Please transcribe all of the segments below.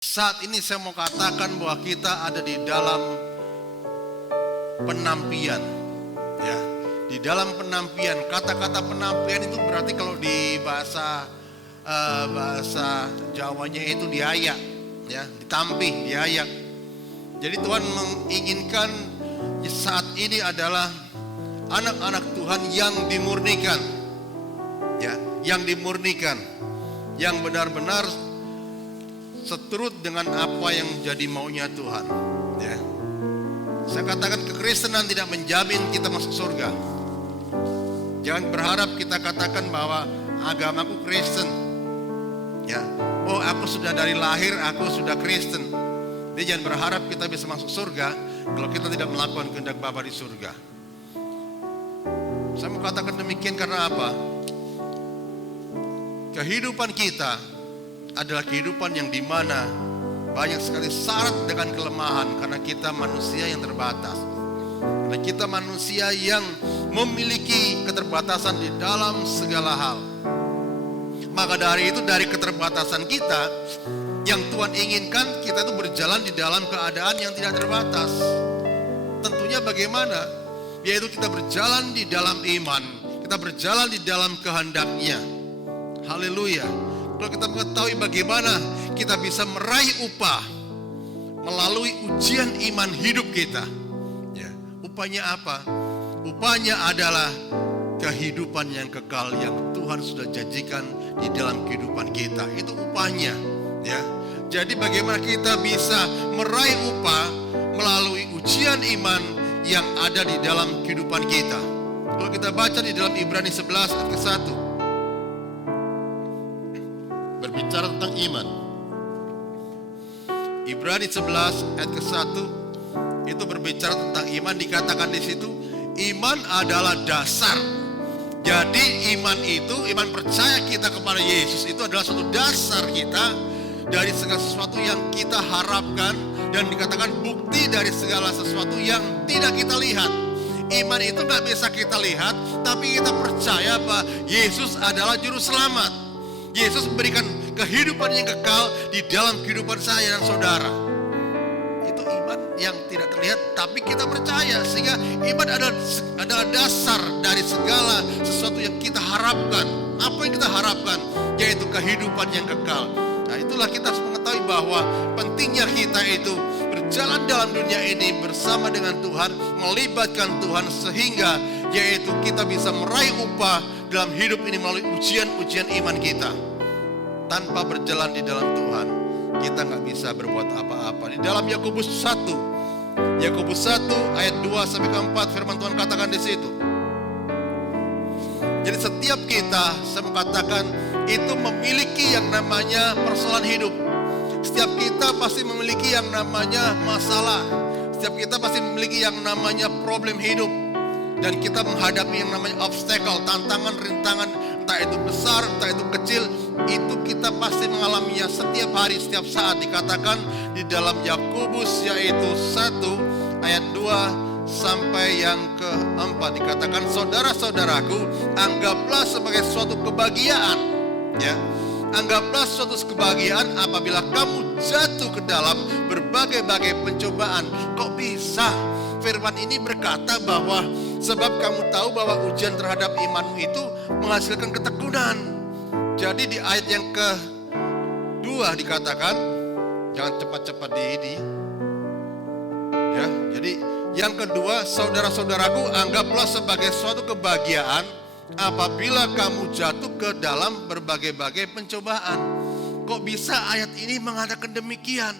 Saat ini saya mau katakan bahwa kita ada di dalam penampian, ya. Di dalam penampian, kata-kata penampian itu berarti kalau di bahasa Jawanya itu diayak, ya, ditampih, diayak. Jadi Tuhan menginginkan saat ini adalah anak-anak Tuhan yang dimurnikan, ya, yang dimurnikan, yang benar-benar seturut dengan apa yang jadi maunya Tuhan, ya. Saya katakan kekristenan tidak menjamin kita masuk surga. Jangan berharap kita katakan bahwa agamaku Kristen, ya. Oh, aku sudah dari lahir aku sudah Kristen. Dia jangan berharap kita bisa masuk surga kalau kita tidak melakukan kehendak Bapa di surga. Saya mau katakan demikian karena apa? Kehidupan kita adalah kehidupan yang dimana banyak sekali syarat dengan kelemahan karena kita manusia yang terbatas. Karena kita manusia yang memiliki keterbatasan di dalam segala hal. Maka dari itu, dari keterbatasan kita, yang Tuhan inginkan kita itu berjalan di dalam keadaan yang tidak terbatas. Tentunya bagaimana? Yaitu kita berjalan di dalam iman, kita berjalan di dalam kehendak-Nya. Haleluya. Kalau kita mengetahui bagaimana kita bisa meraih upah melalui ujian iman hidup kita, ya, upahnya apa? Upahnya adalah kehidupan yang kekal yang Tuhan sudah janjikan di dalam kehidupan kita. Itu upahnya, ya. Jadi bagaimana kita bisa meraih upah melalui ujian iman yang ada di dalam kehidupan kita? Kalau kita baca di dalam Ibrani 11 ayat ke-1, berbicara tentang iman. Ibrani 11 ayat ke-1 itu berbicara tentang iman, dikatakan di situ iman adalah dasar. Jadi iman itu, iman percaya kita kepada Yesus itu adalah suatu dasar kita dari segala sesuatu yang kita harapkan, dan dikatakan bukti dari segala sesuatu yang tidak kita lihat. Iman itu gak bisa kita lihat, tapi kita percaya bahwa Yesus adalah juru selamat. Yesus memberikan kehidupan yang kekal di dalam kehidupan saya dan saudara. Itu iman yang tidak terlihat tapi kita percaya, sehingga iman adalah dasar dari segala sesuatu yang kita harapkan. Apa yang kita harapkan? Yaitu kehidupan yang kekal. Nah, itulah kita harus mengetahui bahwa pentingnya kita itu berjalan dalam dunia ini bersama dengan Tuhan, melibatkan Tuhan, sehingga yaitu kita bisa meraih upah dalam hidup ini melalui ujian-ujian iman kita. Tanpa berjalan di dalam Tuhan, kita nggak bisa berbuat apa-apa. Di dalam Yakobus 1 ayat 2 sampai 4 firman Tuhan katakan di situ. Jadi setiap kita, saya mengatakan, itu memiliki yang namanya persoalan hidup. Setiap kita pasti memiliki yang namanya masalah. Setiap kita pasti memiliki yang namanya problem hidup. Dan kita menghadapi yang namanya obstacle, tantangan, rintangan, entah itu besar, entah itu kecil. Itu kita pasti mengalaminya setiap hari, setiap saat. Dikatakan di dalam Yakobus yaitu 1 ayat 2 sampai yang ke-4, dikatakan, saudara-saudaraku, anggaplah sebagai suatu kebahagiaan, ya. Anggaplah suatu kebahagiaan apabila kamu jatuh ke dalam berbagai-bagai pencobaan. Kok bisa firman ini berkata bahwa sebab kamu tahu bahwa ujian terhadap imanmu itu menghasilkan ketekunan. Jadi di ayat yang ke-2 dikatakan, jangan cepat-cepat di ini, ya. Jadi yang kedua, saudara-saudaraku, anggaplah sebagai suatu kebahagiaan apabila kamu jatuh ke dalam berbagai-bagai pencobaan. Kok bisa ayat ini mengatakan demikian?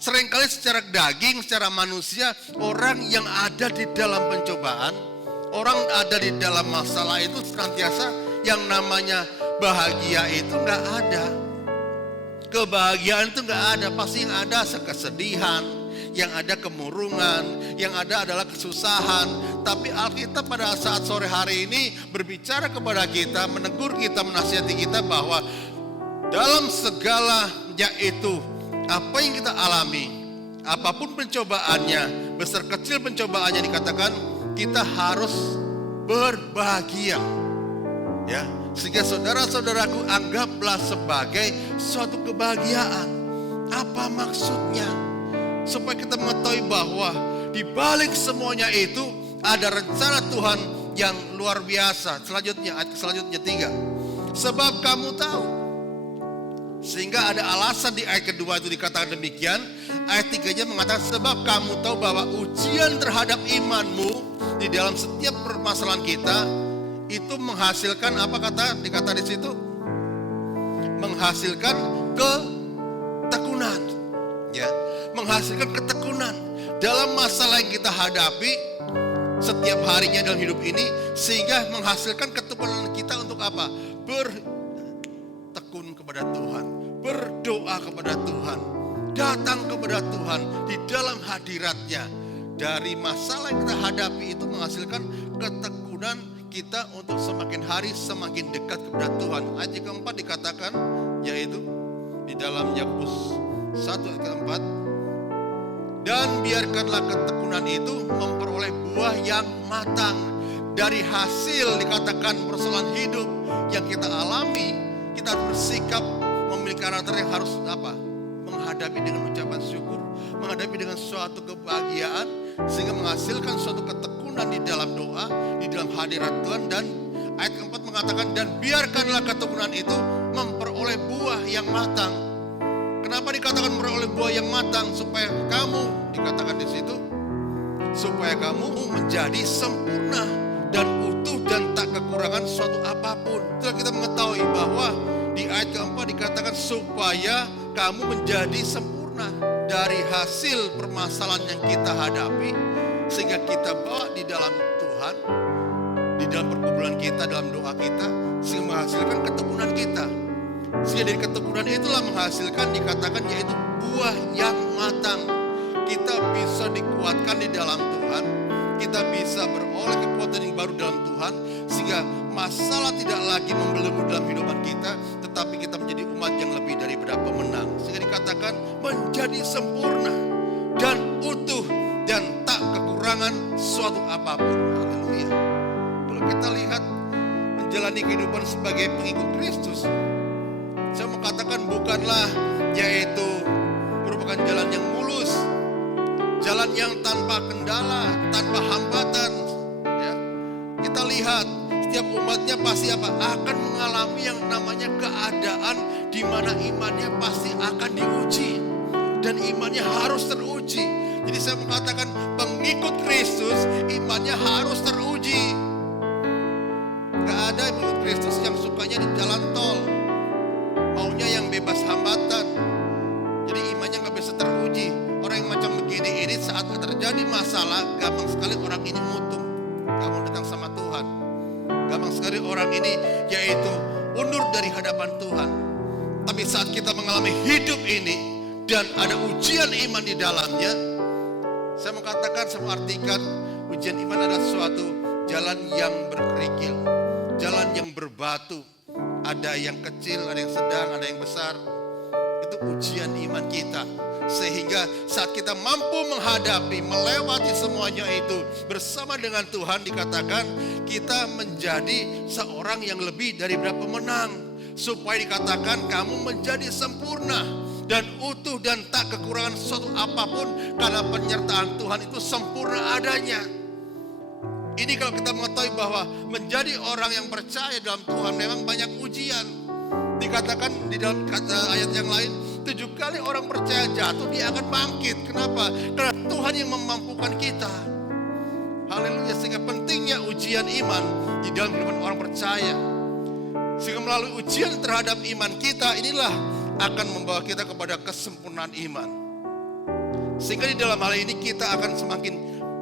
Seringkali secara daging, secara manusia, orang yang ada di dalam pencobaan, orang ada di dalam masalah itu senantiasa yang namanya bahagia itu gak ada. Kebahagiaan itu gak ada. Pasti yang ada kesedihan, yang ada kemurungan, yang ada adalah kesusahan. Tapi Alkitab pada saat sore hari ini berbicara kepada kita, menegur kita, menasihati kita bahwa dalam segala yaitu apa yang kita alami, apapun pencobaannya, besar kecil pencobaannya, dikatakan kita harus berbahagia, ya. Sehingga saudara-saudaraku, anggaplah sebagai suatu kebahagiaan. Apa Apa maksudnya? Supaya kita mengetahui bahwa di balik semuanya itu ada rencana Tuhan yang luar biasa. Selanjutnya, ayat selanjutnya 3. Sebab kamu tahu. Sehingga ada alasan di ayat kedua itu dikatakan demikian. Ayat 3-nya mengatakan sebab kamu tahu bahwa ujian terhadap imanmu di dalam setiap permasalahan kita itu menghasilkan apa dikata di situ? Menghasilkan ketekunan. Ya, menghasilkan ketekunan dalam masalah yang kita hadapi setiap harinya dalam hidup ini, sehingga menghasilkan ketekunan kita untuk apa? Bertekun kepada Tuhan, berdoa kepada Tuhan, datang kepada Tuhan di dalam hadirat-Nya. Dari masalah yang kita hadapi itu menghasilkan ketekunan kita untuk semakin hari semakin dekat kepada Tuhan. Ayat yang keempat dikatakan, yaitu di dalam Yakobus 1 ayat keempat, dan biarkanlah ketekunan itu memperoleh buah yang matang. Dari hasil dikatakan persoalan hidup yang kita alami, kita bersikap memiliki karakter yang harus apa? Menghadapi dengan ucapan syukur, menghadapi dengan suatu kebahagiaan, sehingga menghasilkan suatu ketekunan di dalam doa, di dalam hadirat Tuhan. Dan ayat keempat mengatakan, dan biarkanlah ketekunan itu memperoleh buah yang matang. Kenapa dikatakan memperoleh buah yang matang? Supaya kamu, dikatakan di situ, supaya kamu menjadi sempurna dan utuh dan tak kekurangan suatu apapun. Setelah kita mengetahui bahwa di ayat keempat dikatakan supaya kamu menjadi sempurna dari hasil permasalahan yang kita hadapi, sehingga kita bawa di dalam Tuhan, di dalam pergumulan kita, dalam doa kita, sehingga menghasilkan ketekunan kita. Sehingga dari ketekunan itulah menghasilkan dikatakan yaitu buah yang matang. Kita bisa dikuatkan di dalam Tuhan, kita bisa beroleh kekuatan yang baru dalam Tuhan, sehingga masalah tidak lagi membelenggu dalam kehidupan kita, tetapi kita menjadi umat yang lebih daripada pemenang. Sehingga dikatakan menjadi sempurna dan utuh dan tak kekurangan suatu apapun. Haleluya. Kalau kita lihat menjalani kehidupan sebagai pengikut Kristus, saya mau katakan bukanlah yaitu merupakan jalan yang mulus, jalan yang tanpa kendala, tanpa hambatan. Ya. Kita lihat setiap umatnya pasti apa? Akan mengalami yang namanya keadaan di mana imannya pasti akan diuji dan imannya harus teruji. Jadi saya mengatakan pengikut Kristus imannya harus teruji. Gak ada pengikut Kristus yang sukanya di jalan tol, maunya yang bebas hambatan. Jadi imannya gak bisa teruji. Orang yang macam begini ini saat terjadi masalah, gampang sekali orang ini mutung, gak mau datang sama Tuhan. Gampang sekali orang ini yaitu undur dari hadapan Tuhan. Tapi saat kita mengalami hidup ini dan ada ujian iman di dalamnya, saya mengatakan, saya mengartikan ujian iman adalah suatu jalan yang berkerikil, jalan yang berbatu. Ada yang kecil, ada yang sedang, ada yang besar. Itu ujian iman kita. Sehingga saat kita mampu menghadapi, melewati semuanya itu bersama dengan Tuhan, dikatakan kita menjadi seorang yang lebih daripada pemenang. Supaya dikatakan kamu menjadi sempurna dan utuh dan tak kekurangan sesuatu apapun, karena penyertaan Tuhan itu sempurna adanya. Ini kalau kita mengetahui bahwa menjadi orang yang percaya dalam Tuhan memang banyak ujian. Dikatakan di dalam ayat yang lain, 7 kali orang percaya jatuh, dia akan bangkit. Kenapa? Karena Tuhan yang memampukan kita. Haleluya. Sehingga pentingnya ujian iman di dalam kehidupan orang percaya. Sehingga melalui ujian terhadap iman kita, inilah akan membawa kita kepada kesempurnaan iman. Sehingga di dalam hal ini kita akan semakin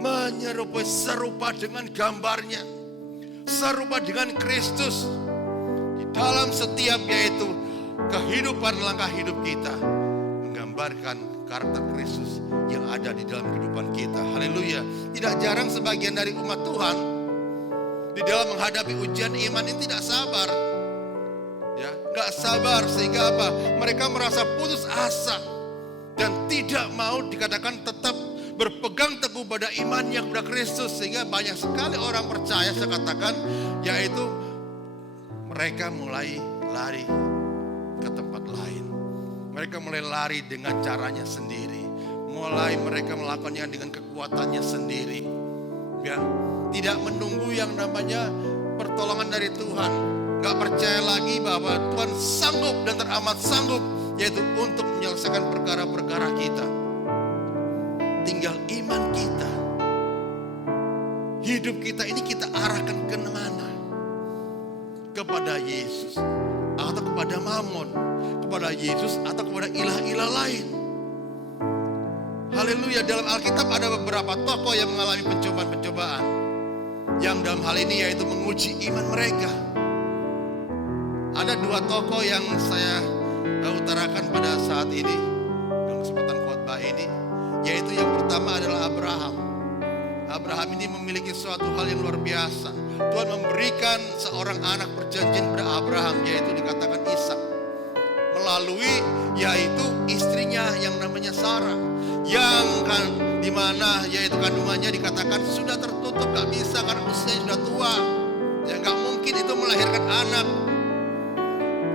menyerupai, serupa dengan gambarnya, serupa dengan Kristus di dalam setiap yaitu kehidupan langkah hidup kita, menggambarkan karakter Kristus yang ada di dalam kehidupan kita. Haleluya. Tidak jarang sebagian dari umat Tuhan di dalam menghadapi ujian iman ini tidak sabar. Ya, gak sabar sehingga apa? Mereka merasa putus asa dan tidak mau dikatakan tetap berpegang teguh pada imannya kepada Kristus. Sehingga banyak sekali orang percaya, saya katakan, yaitu mereka mulai lari ke tempat lain. Mereka mulai lari dengan caranya sendiri. Mulai mereka melakukannya dengan kekuatannya sendiri. Ya, tidak menunggu yang namanya pertolongan dari Tuhan. Gak percaya lagi bahwa Tuhan sanggup dan teramat sanggup, yaitu untuk menyelesaikan perkara-perkara kita. Tinggal iman kita. Hidup kita ini kita arahkan ke mana? Kepada Yesus atau kepada Mammon, kepada Yesus atau kepada ilah-ilah lain. Haleluya, dalam Alkitab ada beberapa tokoh yang mengalami pencobaan-pencobaan, yang dalam hal ini yaitu menguji iman mereka. Ada dua tokoh yang saya utarakan pada saat ini dalam kesempatan khotbah ini, yaitu yang pertama adalah Abraham. Abraham ini memiliki suatu hal yang luar biasa. Tuhan memberikan seorang anak perjanjian kepada Abraham, yaitu dikatakan Ishak, melalui yaitu istrinya yang namanya Sarah, yang dimana yaitu kandungannya dikatakan sudah tertutup, gak bisa karena usianya sudah tua, ya gak mungkin itu melahirkan anak.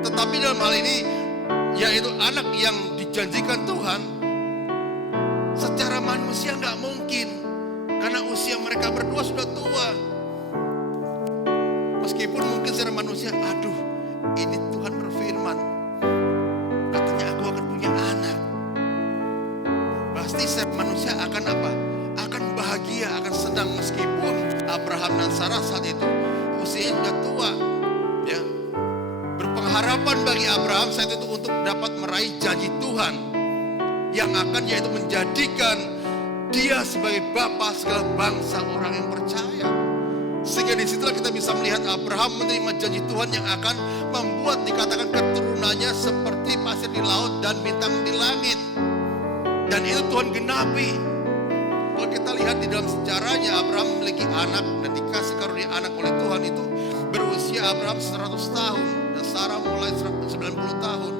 Tetapi dalam hal ini yaitu anak yang dijanjikan Tuhan, secara manusia gak mungkin, karena usia mereka berdua sudah tua. Meskipun mungkin secara manusia, aduh, ini Tuhan berfirman, katanya aku akan punya anak. Pasti secara manusia akan apa? Akan bahagia, akan senang, meskipun Abraham dan Sarah saat itu usianya sudah tua. Ya, berpengharapan bagi Abraham saat itu untuk dapat meraih janji Tuhan yang akan yaitu menjadikan dia sebagai bapa segala bangsa orang yang percaya. Sehingga disitulah kita bisa melihat Abraham menerima janji Tuhan yang akan membuat dikatakan keturunannya seperti pasir di laut dan bintang di langit. Dan itu Tuhan genapi. Kalau kita lihat di dalam sejarahnya, Abraham memiliki anak dan dikasih karunia anak oleh Tuhan itu berusia Abraham 100 tahun dan Sarah mulai 90 tahun.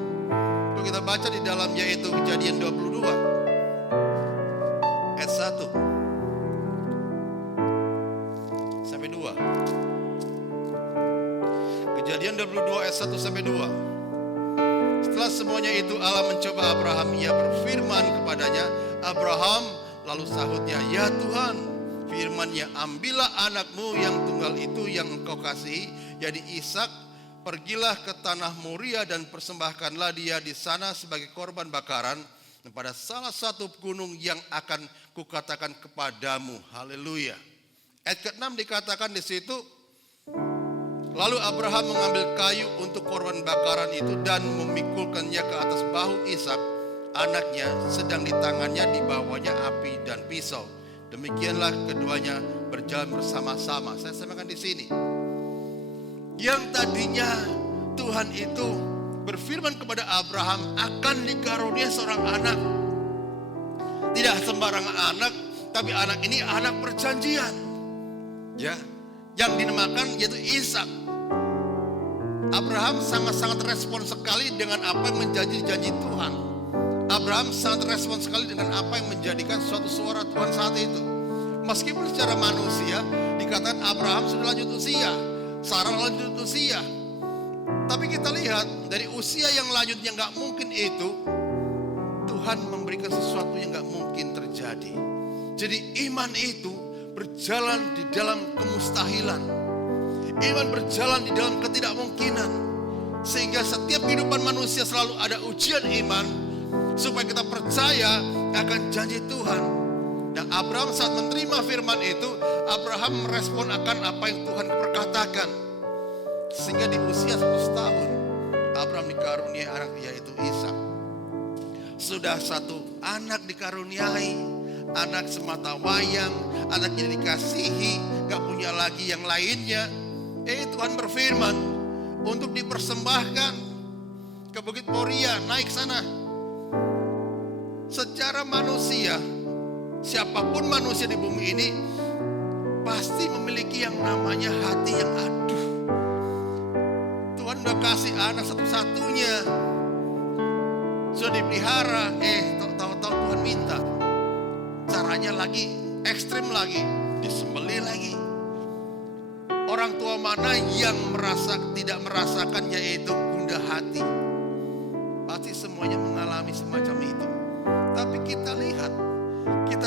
Kalau kita baca di dalam yaitu Kejadian 22 ayat 1 sampai 2. Kejadian 22 ayat 1 sampai 2. Setelah semuanya itu Allah mencoba Abraham, ia berfirman kepadanya, Abraham, lalu sahutnya, ya Tuhan, firman-Nya, ambillah anakmu yang tunggal itu yang engkau kasihi, yaitu Ishak, pergilah ke tanah Moria dan persembahkanlah dia di sana sebagai korban bakaran pada salah satu gunung yang akan kukatakan kepadamu. Haleluya. Ayat ke-6 dikatakan di situ, lalu Abraham mengambil kayu untuk korban bakaran itu dan memikulkannya ke atas bahu Ishak, anaknya, sedang di tangannya dibawanya api dan pisau. Demikianlah keduanya berjalan bersama-sama. Saya sampaikan di sini. Yang tadinya Tuhan itu berfirman kepada Abraham akan dikaruniai seorang anak. Tidak sembarangan anak, tapi anak ini anak perjanjian. Ya, yang dinamakan yaitu Ishak. Abraham sangat-sangat respon sekali dengan apa yang menjadi janji Tuhan. Abraham sangat respon sekali dengan apa yang menjadikan suatu suara Tuhan saat itu. Meskipun secara manusia dikatakan Abraham sudah lanjut usia, Sarah lanjut usia, tapi kita lihat dari usia yang lanjut yang gak mungkin itu, Tuhan memberikan sesuatu yang gak mungkin terjadi. Jadi iman itu berjalan di dalam kemustahilan. Iman berjalan di dalam ketidakmungkinan. Sehingga setiap kehidupan manusia selalu ada ujian iman, supaya kita percaya akan janji Tuhan. Dan Abraham saat menerima firman itu, Abraham merespon akan apa yang Tuhan perkatakan. Sehingga di usia 100 tahun, Abraham dikaruniai anak, yaitu Ishak. Sudah satu anak dikaruniai, anak semata wayang, anak yang dikasihi, gak punya lagi yang lainnya. Tuhan berfirman untuk dipersembahkan ke Bukit Moria, naik sana. Secara manusia, siapapun manusia di bumi ini pasti memiliki yang namanya hati yang aduh. Tuhan udah kasih anak satu-satunya, sudah dipelihara, tahu-tahu Tuhan minta. Caranya lagi ekstrim lagi, disembelih lagi. Orang tua mana yang tidak merasakannya, yaitu gundah hati? Pasti semua semuanya mengalami semacam itu. Tapi kita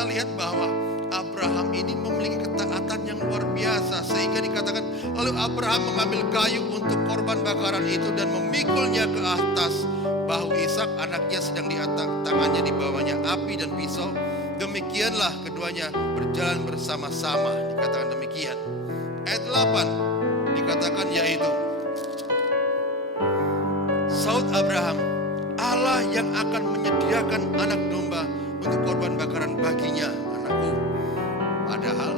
lihat bahwa Abraham ini memiliki ketaatan yang luar biasa, sehingga dikatakan lalu Abraham mengambil kayu untuk korban bakaran itu dan memikulnya ke atas bahu Ishak, anaknya sedang di atas tangannya, di bawahnya api dan pisau. Demikianlah keduanya berjalan bersama-sama, dikatakan demikian. Ayat 8 dikatakan yaitu Saud Abraham, Allah yang akan menyediakan anak domba untuk korban bakaran baginya, anakku. Padahal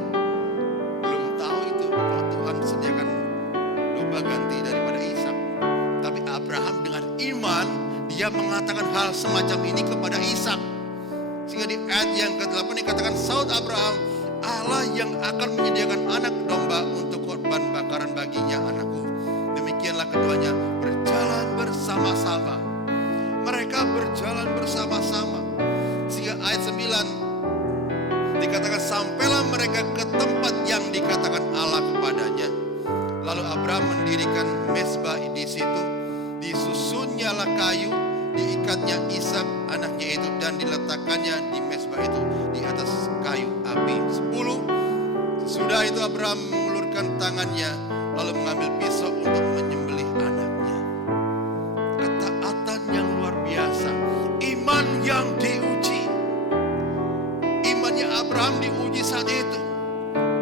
belum tahu itu kalau Tuhan sediakan domba ganti daripada Ishak. Tapi Abraham dengan iman, dia mengatakan hal semacam ini kepada Ishak. Sehingga di ayat yang ke-8 dikatakan Saud Abraham, Allah yang akan menyediakan anak domba untuk korban bakaran baginya, anakku. Demikianlah keduanya berjalan bersama-sama. Mereka berjalan bersama-sama. Sehingga ayat 9 dikatakan sampailah mereka ke tempat yang dikatakan Allah kepadanya. Lalu Abraham mendirikan mezbah di situ. Disusunnyalah kayu, diikatnya Ishak anaknya itu dan diletakkannya di mezbah itu di atas kayu api. 10. Sesudah itu Abraham mengulurkan tangannya lalu mengambil pisau untuk menyembelih anaknya. Ketaatan yang luar biasa, iman yang diuji. Imannya Abraham diuji saat itu.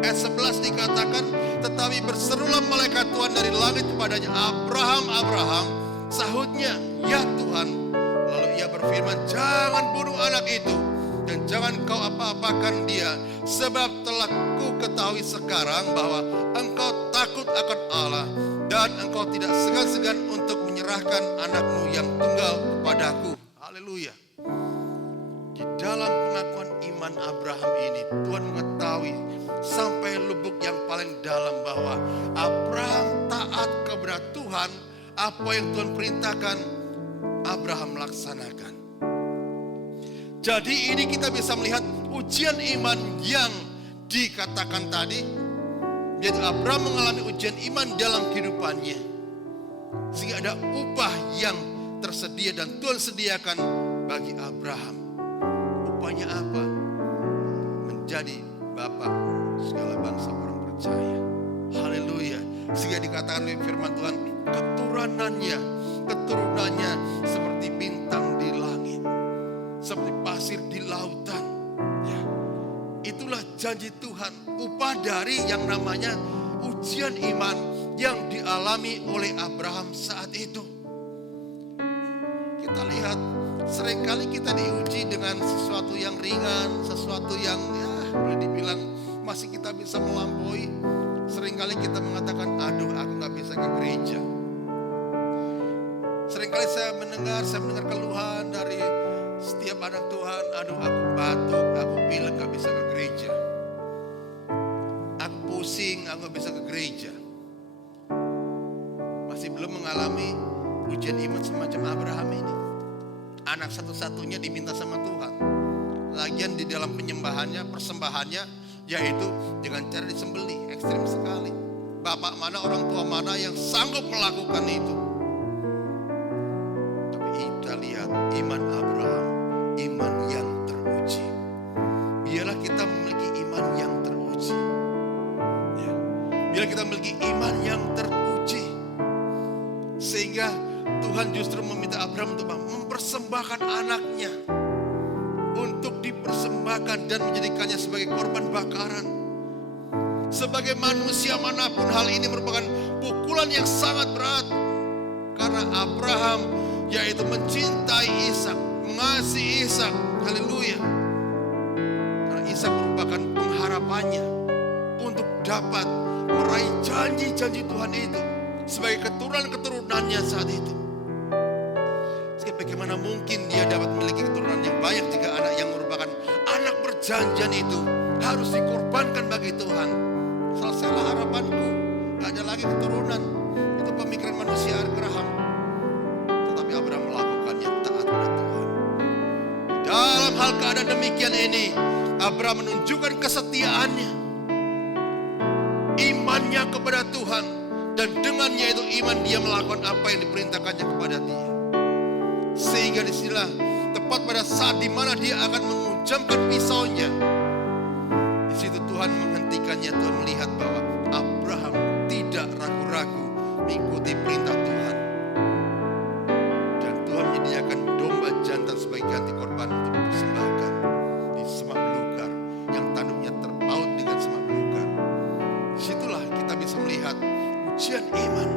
Ayat 11 dikatakan, tetapi berserulah malaikat Tuhan dari langit kepadanya, Abraham, Abraham. Sahutnya, ya Tuhan. Lalu ia berfirman, jangan bunuh anak itu dan jangan kau apa-apakan dia, sebab telah ku ketahui sekarang bahwa engkau takut akan Allah dan engkau tidak segan-segan untuk menyerahkan anakmu yang tunggal kepadaku. Haleluya. Di dalam pengakuan iman Abraham ini, Tuhan mengetahui sampai lubuk yang paling dalam bahwa Abraham taat kepada Tuhan. Apa yang Tuhan perintahkan, Abraham laksanakan. Jadi ini kita bisa melihat ujian iman yang dikatakan tadi. Yaitu Abraham mengalami ujian iman dalam kehidupannya. Sehingga ada upah yang tersedia dan Tuhan sediakan bagi Abraham. Upahnya apa? Menjadi bapak segala bangsa orang percaya. Haleluya. Sehingga dikatakan oleh firman Tuhan, keturunannya seperti bintang di langit, seperti pasir di lautan. Ya. Itulah janji Tuhan, upah dari yang namanya ujian iman yang dialami oleh Abraham saat itu. Kita lihat, seringkali kita diuji dengan sesuatu yang ringan, sesuatu yang boleh dibilang masih kita bisa melampaui. Seringkali kita mengatakan, aduh aku gak bisa ke gereja. Seringkali saya mendengar keluhan dari setiap anak Tuhan, aduh aku batuk, aku pilek gak bisa ke gereja. Aku pusing, aku gak bisa ke gereja. Masih belum mengalami ujian iman semacam Abraham ini. Anak satu-satunya diminta sama Tuhan. Lagian di dalam penyembahannya, persembahannya, yaitu dengan cara disembelih, ekstrim sekali. Bapak mana, orang tua mana yang sanggup melakukan itu? Tapi kita lihat iman Abraham, iman yang teruji. Biarlah kita memiliki iman yang teruji. Ya. Biarlah kita memiliki iman yang teruji. Sehingga Tuhan justru meminta Abraham untuk mempersembahkan anaknya. Untuk dipersembahkan dan menjadikannya sebagai korban bakaran. Sebagai manusia manapun hal ini merupakan pukulan yang sangat berat. Karena Abraham yaitu mencintai Ishak, mengasihi Ishak. Haleluya. Karena Ishak merupakan pengharapannya untuk dapat meraih janji-janji Tuhan itu sebagai keturunan-keturunannya saat itu. Bagaimana mungkin dia dapat memiliki keturunan yang banyak jika anak yang merupakan anak perjanjian itu harus dikorbankan bagi Tuhan. Selesailah harapanku, gak ada lagi keturunan. Itu pemikiran manusia Abraham. Tetapi Abraham melakukannya taat pada Tuhan. Dalam hal keadaan demikian ini, Abraham menunjukkan kesetiaannya, imannya kepada Tuhan, dan dengannya itu iman dia melakukan apa yang diperintahkannya kepada dia. Sehingga disinilah tepat pada saat dimana dia akan menghujamkan pisaunya, di situ Tuhan menghentikannya. Tuhan melihat bahwa Abraham tidak ragu-ragu mengikuti perintah Tuhan. Dan Tuhan menyediakan domba jantan sebagai ganti korban untuk dipersembahkan di semak belukar yang tanduknya terpaut dengan semak belukar. Disitulah kita bisa melihat ujian iman.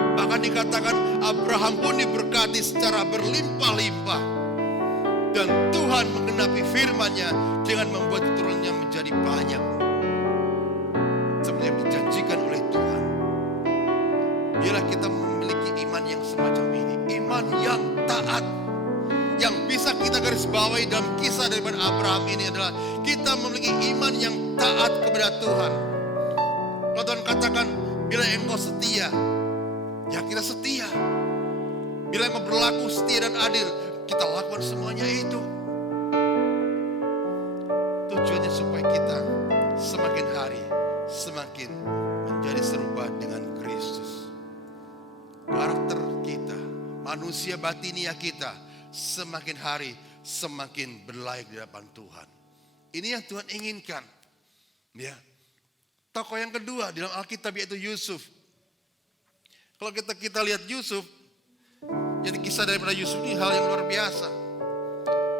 Bahkan dikatakan Abraham pun diberkati secara berlimpah-limpah. Dan Tuhan menggenapi firman-Nya dengan membuat keturunannya menjadi banyak, seperti yang dijanjikan oleh Tuhan. Biarlah kita memiliki iman yang semacam ini, iman yang taat. Yang bisa kita garis bawahi dalam kisah daripada Abraham ini adalah kita memiliki iman yang taat kepada Tuhan. Kalau Tuhan katakan, bila engkau setia, ya kita setia. Bila engkau berlaku setia dan adil, kita lakukan semuanya itu. Tujuannya supaya kita semakin hari semakin menjadi serupa dengan Kristus. Karakter kita, manusia batinia kita semakin hari semakin berlayak di hadapan Tuhan. Ini yang Tuhan inginkan. Ya. Tokoh yang kedua di dalam Alkitab yaitu Yusuf. Kalau kita lihat Yusuf, jadi kisah daripada Yusuf ini hal yang luar biasa.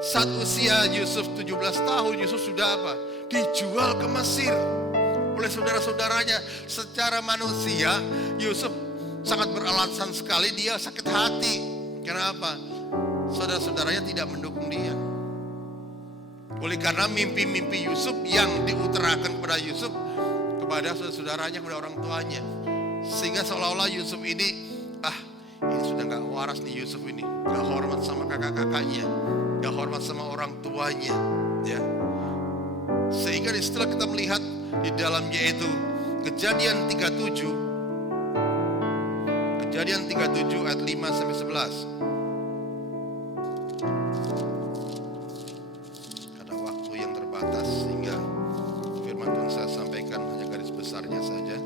Saat usia Yusuf 17 tahun, Yusuf sudah apa? Dijual ke Mesir oleh saudara-saudaranya. Secara manusia, Yusuf sangat beralasan sekali dia sakit hati. Karena apa? Saudara-saudaranya tidak mendukung dia. Oleh karena mimpi-mimpi Yusuf yang diutarakan kepada Yusuf, kepada saudara-saudaranya, kepada orang tuanya. Sehingga seolah-olah Yusuf ini sudah gak waras nih Yusuf ini. Gak hormat sama kakak-kakaknya, gak hormat sama orang tuanya, ya. Sehingga setelah kita melihat di dalamnya itu Kejadian 37 ayat 5 sampai 11. Karena waktu yang terbatas sehingga firman Tuhan saya sampaikan hanya garis besarnya saja.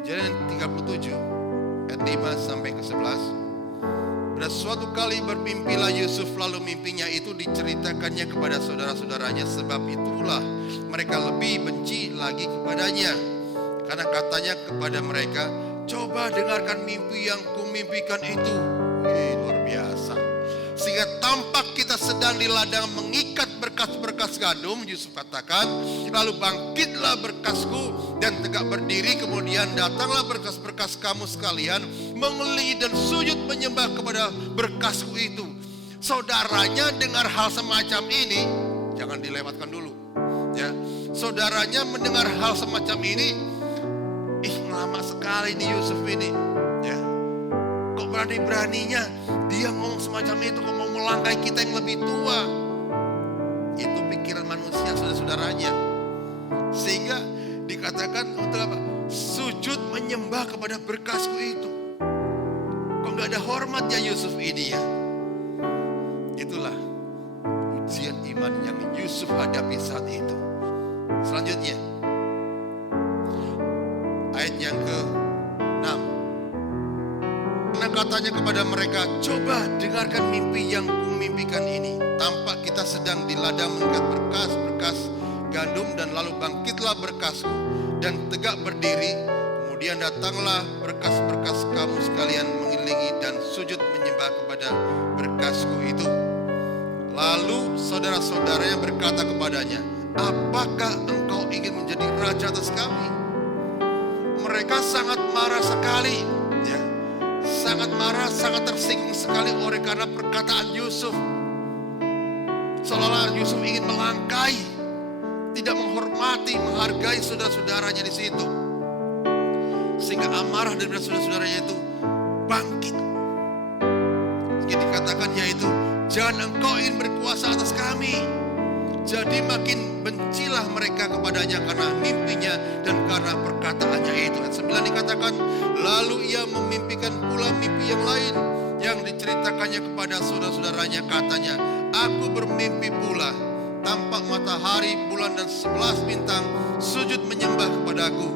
Kejadian 37 ayat 5 sampai ke 11. Pada suatu kali bermimpilah Yusuf, lalu mimpinya itu diceritakannya kepada saudara-saudaranya. Sebab itulah mereka lebih benci lagi kepadanya. Karena katanya kepada mereka, coba dengarkan mimpi yang kumimpikan itu. Luar biasa. Sehingga tampak kita sedang di ladang mengikat berkas-berkas gandum, Yusuf katakan, lalu bangkitlah berkasku dan tegak berdiri, kemudian datanglah berkas-berkas kamu sekalian, mengelilingi dan sujud menyembah kepada berkasku itu. Saudaranya dengar hal semacam ini, jangan dilewatkan dulu, ya. Saudaranya mendengar hal semacam ini, lama sekali nih Yusuf ini, ya. Kok berani-beraninya dia ngomong semacam itu, kok mau melangkai kita yang lebih tua. Itu pikiran manusia, saudara-saudaranya. Sehingga dikatakan untuk apa? Sujud menyembah kepada berkasku itu. Kok gak ada hormat ya Yusuf ini ya? Itulah ujian iman yang Yusuf hadapi saat itu. Selanjutnya ayat yang ke-6. Karena katanya kepada mereka, coba dengarkan mimpi yang kumimpikan ini. Tampak kita sedang di ladang mengikat berkas-berkas gandum, dan lalu bangkitlah berkasku dan tegak berdiri. Kemudian datanglah berkas-berkas kamu sekalian mengelilingi dan sujud menyembah kepada berkasku itu. Lalu saudara-saudaranya berkata kepadanya, apakah engkau ingin menjadi raja atas kami? Mereka sangat marah sekali, ya. Sangat marah, sangat tersinggung sekali oleh karena perkataan Yusuf. Seolah-olah Yusuf ingin melangkai, tidak menghormati, menghargai saudara-saudaranya di situ. Sehingga amarah daripada saudara-saudaranya itu bangkit. Jadi dikatakan yaitu, jangan engkau ingin berkuasa atas kami. Jadi makin bencilah mereka kepadanya karena mimpinya dan karena perkataannya itu. Ayat 9 dikatakan, lalu ia memimpikan pula mimpi yang lain yang diceritakannya kepada saudara-saudaranya. Katanya, aku bermimpi pula, tampak matahari, bulan dan 11 bintang sujud menyembah kepadaku.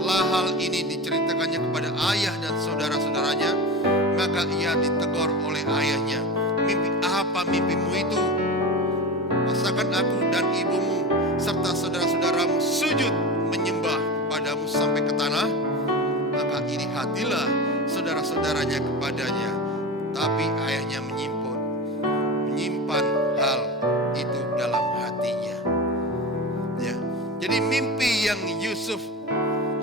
Setelah hal ini diceritakannya kepada ayah dan saudara-saudaranya, maka ia ditegur oleh ayahnya. Mimpi apa mimpimu itu? Rasakan aku dan ibumu serta saudara-saudaramu sujud menyembah padamu sampai ke tanah. Maka iri hatilah saudara-saudaranya kepadanya. Tapi ayahnya menyimpan hal itu dalam hatinya. Ya. Jadi mimpi yang Yusuf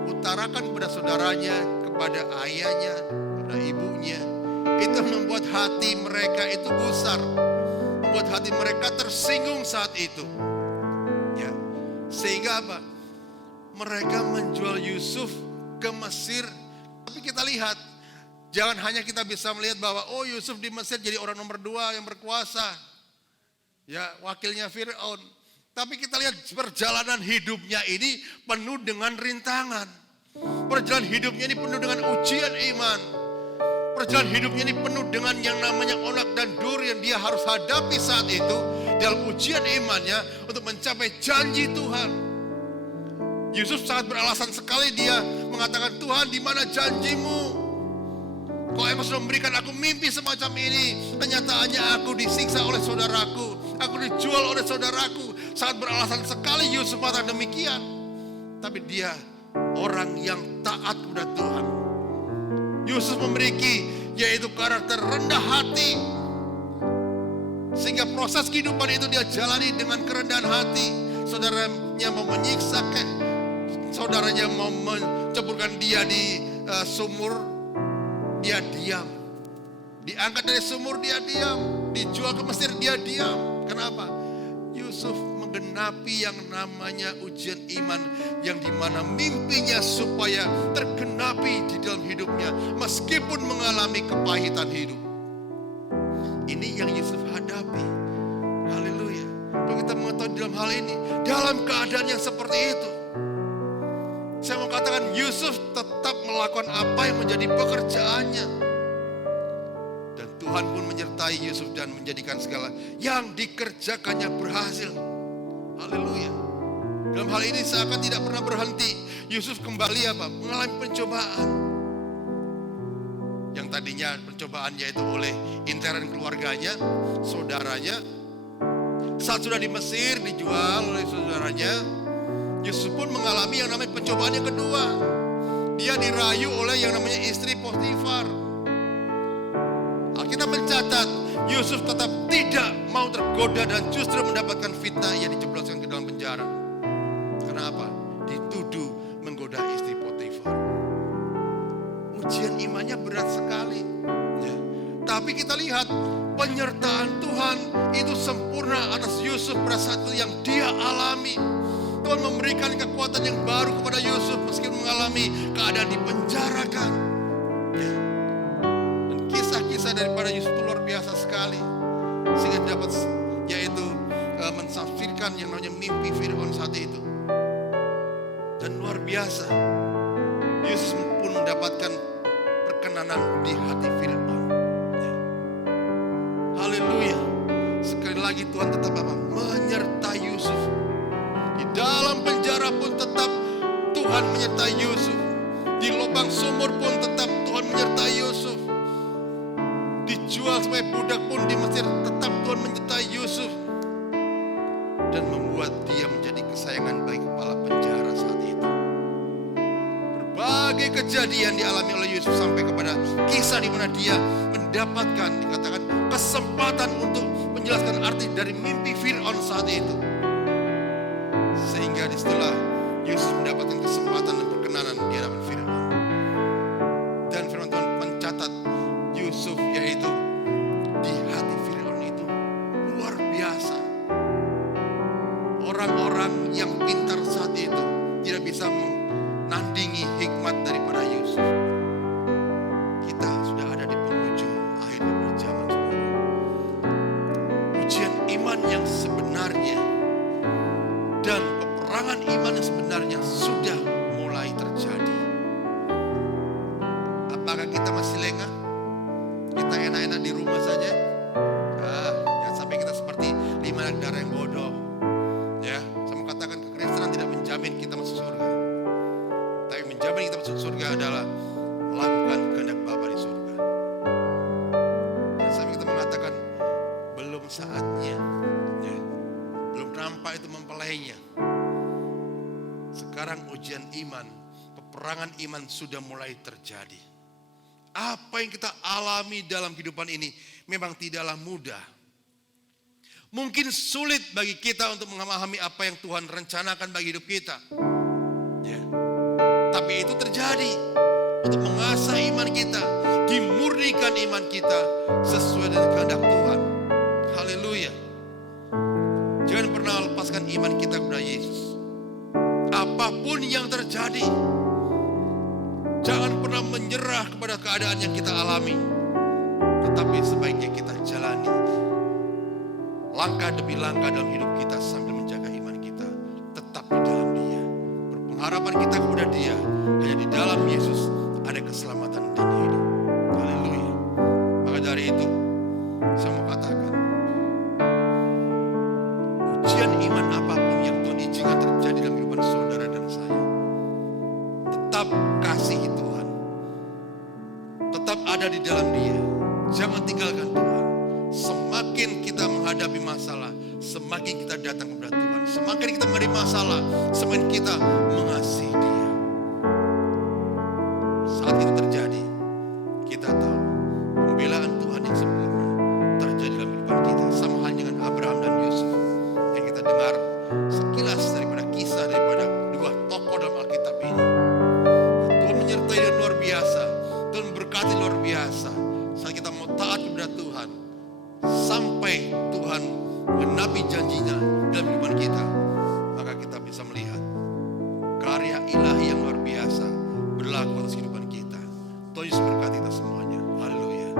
utarakan kepada saudaranya, kepada ayahnya, kepada ibunya, itu membuat hati mereka itu gusar, membuat hati mereka tersinggung saat itu. Ya. Sehingga apa? Mereka menjual Yusuf ke Mesir. Tapi kita lihat, jangan hanya kita bisa melihat bahwa Yusuf di Mesir jadi orang nomor 2 yang berkuasa. Ya, wakilnya Firaun. Tapi kita lihat perjalanan hidupnya ini penuh dengan rintangan. Perjalanan hidupnya ini penuh dengan ujian iman. Perjalanan hidupnya ini penuh dengan yang namanya onak dan dur yang dia harus hadapi saat itu dalam ujian imannya untuk mencapai janji Tuhan. Yusuf sangat beralasan sekali, dia mengatakan, Tuhan, di mana janjimu? Kau emang sudah memberikan aku mimpi semacam ini. Kenyataannya aku disiksa oleh saudaraku, aku dijual oleh saudaraku. Sangat beralasan sekali Yusuf mengatakan demikian. Tapi dia orang yang taat kepada Tuhan. Yusuf memiliki yaitu karakter rendah hati, sehingga proses kehidupan itu dia jalani dengan kerendahan hati. Saudaranya mau menyiksa, saudaranya mau menceburkan dia di sumur, dia diam. Diangkat dari sumur, dia diam. Dijual ke Mesir, dia diam. Kenapa? Yusuf menggenapi yang namanya ujian iman, yang dimana mimpinya supaya tergenapi di dalam hidupnya meskipun mengalami kepahitan hidup. Ini yang Yusuf hadapi. Haleluya. Kalau kita mengetahui dalam hal ini, dalam keadaan yang seperti itu, saya mau katakan Yusuf tetap melakukan apa yang menjadi pekerjaannya. Dan Tuhan pun menyertai Yusuf dan menjadikan segala yang dikerjakannya berhasil. Haleluya. Dalam hal ini seakan tidak pernah berhenti. Yusuf kembali mengalami pencobaan. Yang tadinya percobaannya itu oleh intern keluarganya, saudaranya. Saat sudah di Mesir dijual oleh saudaranya, Yusuf pun mengalami yang namanya pencobaan yang kedua. Dia dirayu oleh yang namanya istri Potifar. Alkitab mencatat Yusuf tetap tidak mau tergoda dan justru mendapatkan fitnah, ia dijebloskan ke dalam penjara. Karena apa? Dituduh menggoda istri Potifar. Ujian imannya berat sekali. Ya. Tapi kita lihat penyertaan Tuhan itu sempurna atas Yusuf pada saat itu yang dia alami. Tuhan memberikan kekuatan yang baru kepada Yusuf meskipun mengalami keadaan dipenjarakan. Ya. Dan kisah-kisah daripada Yusuf itu luar biasa sekali. Sehingga dapat yaitu menafsirkan yang namanya mimpi Firaun saat itu. Dan luar biasa, Yusuf pun mendapatkan perkenanan di hati Firaun. Ya. Haleluya. Sekali lagi Tuhan tetap menyertai Yusuf. Di dalam penjara pun tetap Tuhan menyertai Yusuf. Di lubang sumur pun tetap Tuhan menyertai Yusuf. Dijual sebagai budak pun di Mesir tetap Tuhan menyertai Yusuf. Dan membuat dia menjadi kesayangan bagi kepala penjara saat itu. Berbagai kejadian dialami oleh Yusuf sampai kepada kisah di mana dia mendapatkan dikatakan kesempatan untuk menjelaskan arti dari mimpi Firaun saat itu. Sehingga disitulah Yusuf mendapatkan kesempatan dan perkenanan di hadapan Firaun. Dan firman Tuhan mencatat Yusuf yaitu di hati Firaun itu luar biasa. Orang-orang yang pintar saat itu tidak bisa menandingi hikmat daripada Yusuf. Kita sudah ada di penghujung akhir daripada zaman sebenarnya. Ujian iman yang sebenarnya dan peperangan iman yang sebenarnya sudah mulai terjadi. Apakah kita masih lengah? Kita enak-enak di rumah saja? Jangan sampai kita seperti 5 anak darah yang bodoh. Ya, saya mau katakan kekristenan tidak menjamin kita masuk surga, tapi menjamin bekerja adalah melakukan kehendak Bapa di surga. Dan sampai kita mengatakan belum saatnya, ya, belum nampak itu mempelainya. Sekarang ujian iman, peperangan iman sudah mulai terjadi. Apa yang kita alami dalam kehidupan ini memang tidaklah mudah. Mungkin sulit bagi kita untuk memahami apa yang Tuhan rencanakan bagi hidup kita. Ya. Tapi itu terjadi untuk mengasah iman kita, dimurnikan iman kita sesuai dengan kehendak Tuhan. Haleluya. Jangan pernah lepaskan iman kita kepada Yesus. Apapun yang terjadi, jangan pernah menyerah kepada keadaan yang kita alami. Tetapi sebaiknya kita jalani langkah demi langkah dalam hidup kita sambil menjaga iman kita tetap di dalam Dia. Berpengharapan kita kepada Dia, hanya di dalam Yesus ada keselamatan dan hidup. Haleluya. Maka dari itu saya mau katakan, ujian iman apapun yang Tuhan izinkan terjadi dalam kehidupan saudara dan saya, tetap kasihi Tuhan, tetap ada di dalam Dia. Jangan tinggalkan Tuhan. Semakin kita menghadapi masalah, semakin kita datang kepada Tuhan. Semakin kita menghadapi masalah, semakin kita mengasihi Dia. Saat itu terjadi, kita tahu pembelaan Tuhan yang sempurna terjadi dalam kehidupan kita. Sama halnya dengan Abraham dan Yusuf yang kita dengar sekilas daripada kisah daripada dua tokoh dalam Alkitab ini. Tuhan menyertai dengan luar biasa, Tuhan berkati luar biasa. Saat kita mau taat kepada Tuhan, sampai Tuhan menggenapi janjinya dalam kehidupan kita.